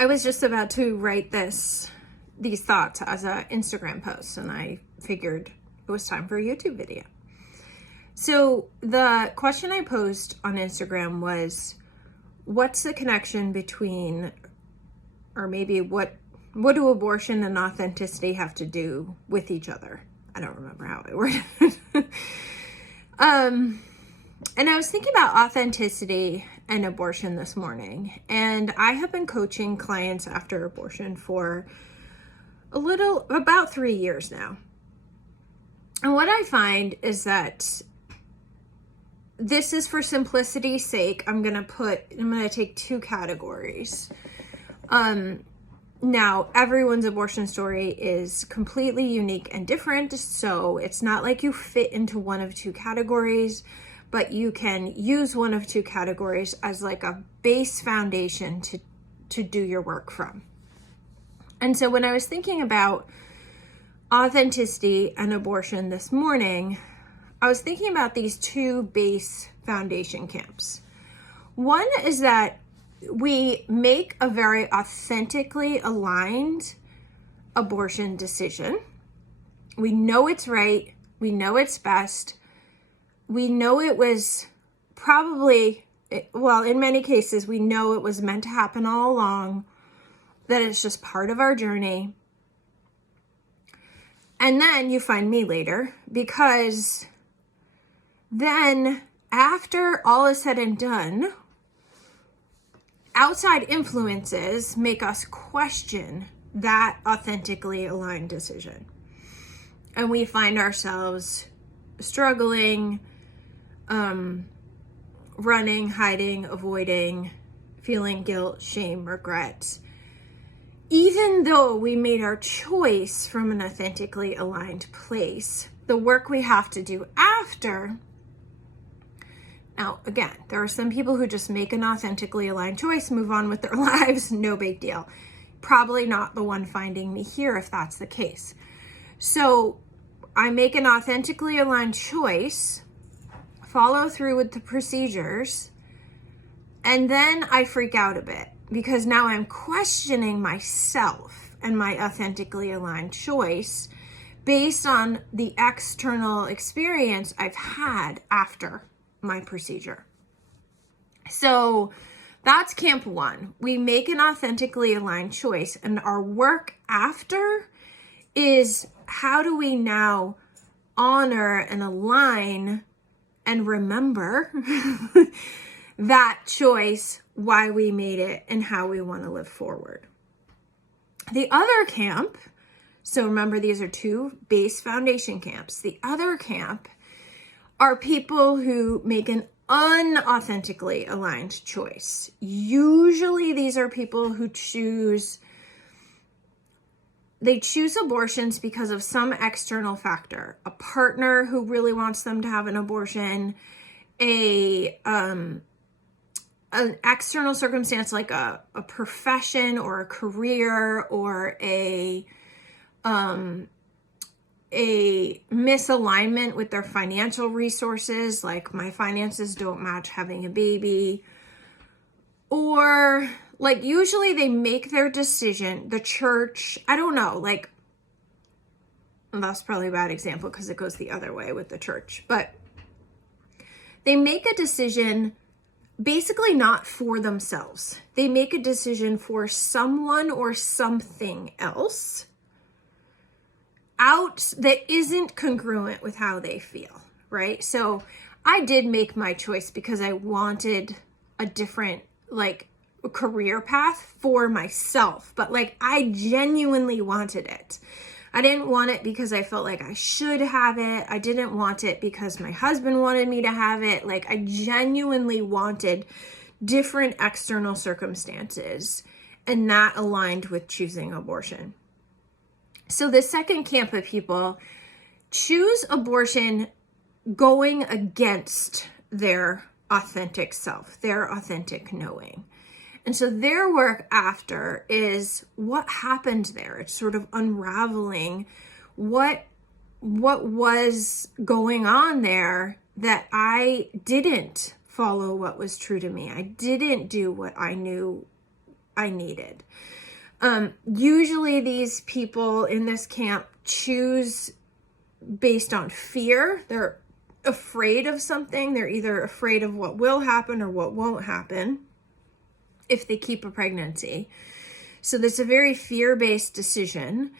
I was just about to write these thoughts as an Instagram post, and I figured it was time for a YouTube video. So the question I posed on Instagram was, what's the connection between, or maybe what do abortion and authenticity have to do with each other? I don't remember how I worded it. And I was thinking about authenticity and abortion this morning, and I have been coaching clients after abortion for about 3 years now. And what I find is that this is, for simplicity's sake, I'm going to take two categories. Now, everyone's abortion story is completely unique and different, so it's not like you fit into one of two categories, but you can use one of two categories as like a base foundation to do your work from. And so when I was thinking about authenticity and abortion this morning, I was thinking about these two base foundation camps. One is that we make a very authentically aligned abortion decision. We know it's right. We know it's best. We know it was probably, well, in many cases, we know it was meant to happen all along, that it's just part of our journey. And then you find me later, because then after all is said and done, outside influences make us question that authentically aligned decision. And we find ourselves struggling, running, hiding, avoiding, feeling guilt, shame, regret, even though we made our choice from an authentically aligned place. The work we have to do after. Now, again, there are some people who just make an authentically aligned choice, move on with their lives, no big deal. Probably not the one finding me here if that's the case. So I make an authentically aligned choice, follow through with the procedures, and then I freak out a bit because now I'm questioning myself and my authentically aligned choice based on the external experience I've had after my procedure. So that's camp one. We make an authentically aligned choice, and our work after is, how do we now honor and align and remember that choice, why we made it, and how we want to live forward. The other camp, so remember these are two base foundation camps. The other camp are people who make an unauthentically aligned choice. Usually these are people who choose abortions because of some external factor. A partner who really wants them to have an abortion, an external circumstance like a profession or a career, or a misalignment with their financial resources, like my finances don't match having a baby, or like usually they make their decision, the church, I don't know, like that's probably a bad example because it goes the other way with the church, but they make a decision basically not for themselves. They make a decision for someone or something else out that isn't congruent with how they feel, right? So I did make my choice because I wanted a different career path for myself, but I genuinely wanted it. I didn't want it because I felt like I should have it. I didn't want it because my husband wanted me to have it. I genuinely wanted different external circumstances, and that aligned with choosing abortion. So the second camp of people choose abortion going against their authentic self, their authentic knowing. And so their work after is what happened there. It's sort of unraveling what was going on there, that I didn't follow what was true to me. I didn't do what I knew I needed. Usually these people in this camp choose based on fear. They're afraid of something. They're either afraid of what will happen or what won't happen if they keep a pregnancy. So this is a very fear-based decision.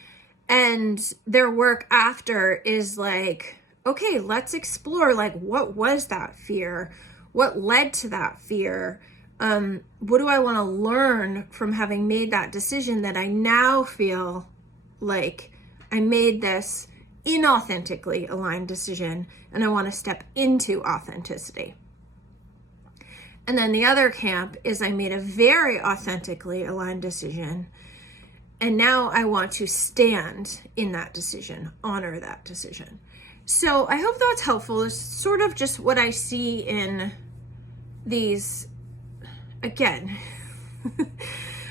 And their work after is like, okay, let's explore, like, what was that fear? What led to that fear? What do I want to learn from having made that decision that I now feel like I made this inauthentically aligned decision and I want to step into authenticity? And then the other camp is I made a very authentically aligned decision and now I want to stand in that decision, honor that decision. So I hope that's helpful. It's sort of just what I see in these. Again, I'm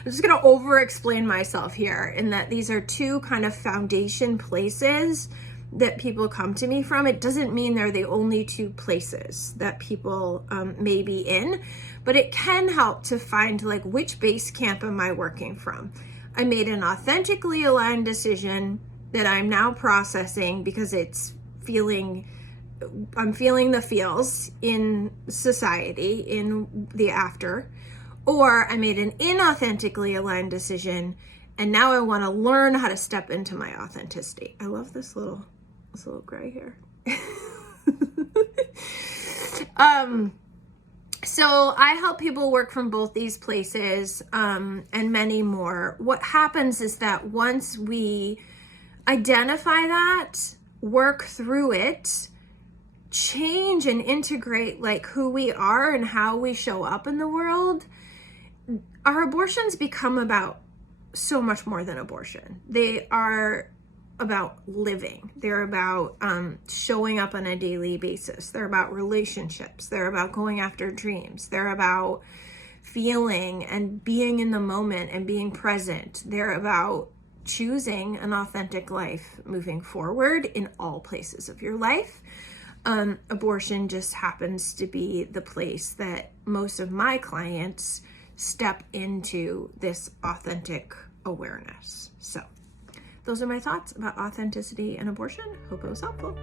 just going to over-explain myself here in that these are two kind of foundation places that people come to me from. It doesn't mean they're the only two places that people may be in, but it can help to find like which base camp am I working from. I made an authentically aligned decision that I'm now processing because I'm feeling the feels in society, in the after. Or I made an inauthentically aligned decision and now I want to learn how to step into my authenticity. I love this little gray hair. So I help people work from both these places and many more. What happens is that once we identify that, work through it, change and integrate like who we are and how we show up in the world, our abortions become about so much more than abortion. They are about living. They're about showing up on a daily basis. They're about relationships. They're about going after dreams. They're about feeling and being in the moment and being present. They're about choosing an authentic life moving forward in all places of your life. Abortion just happens to be the place that most of my clients step into this authentic awareness. So those are my thoughts about authenticity and abortion. Hope it was helpful.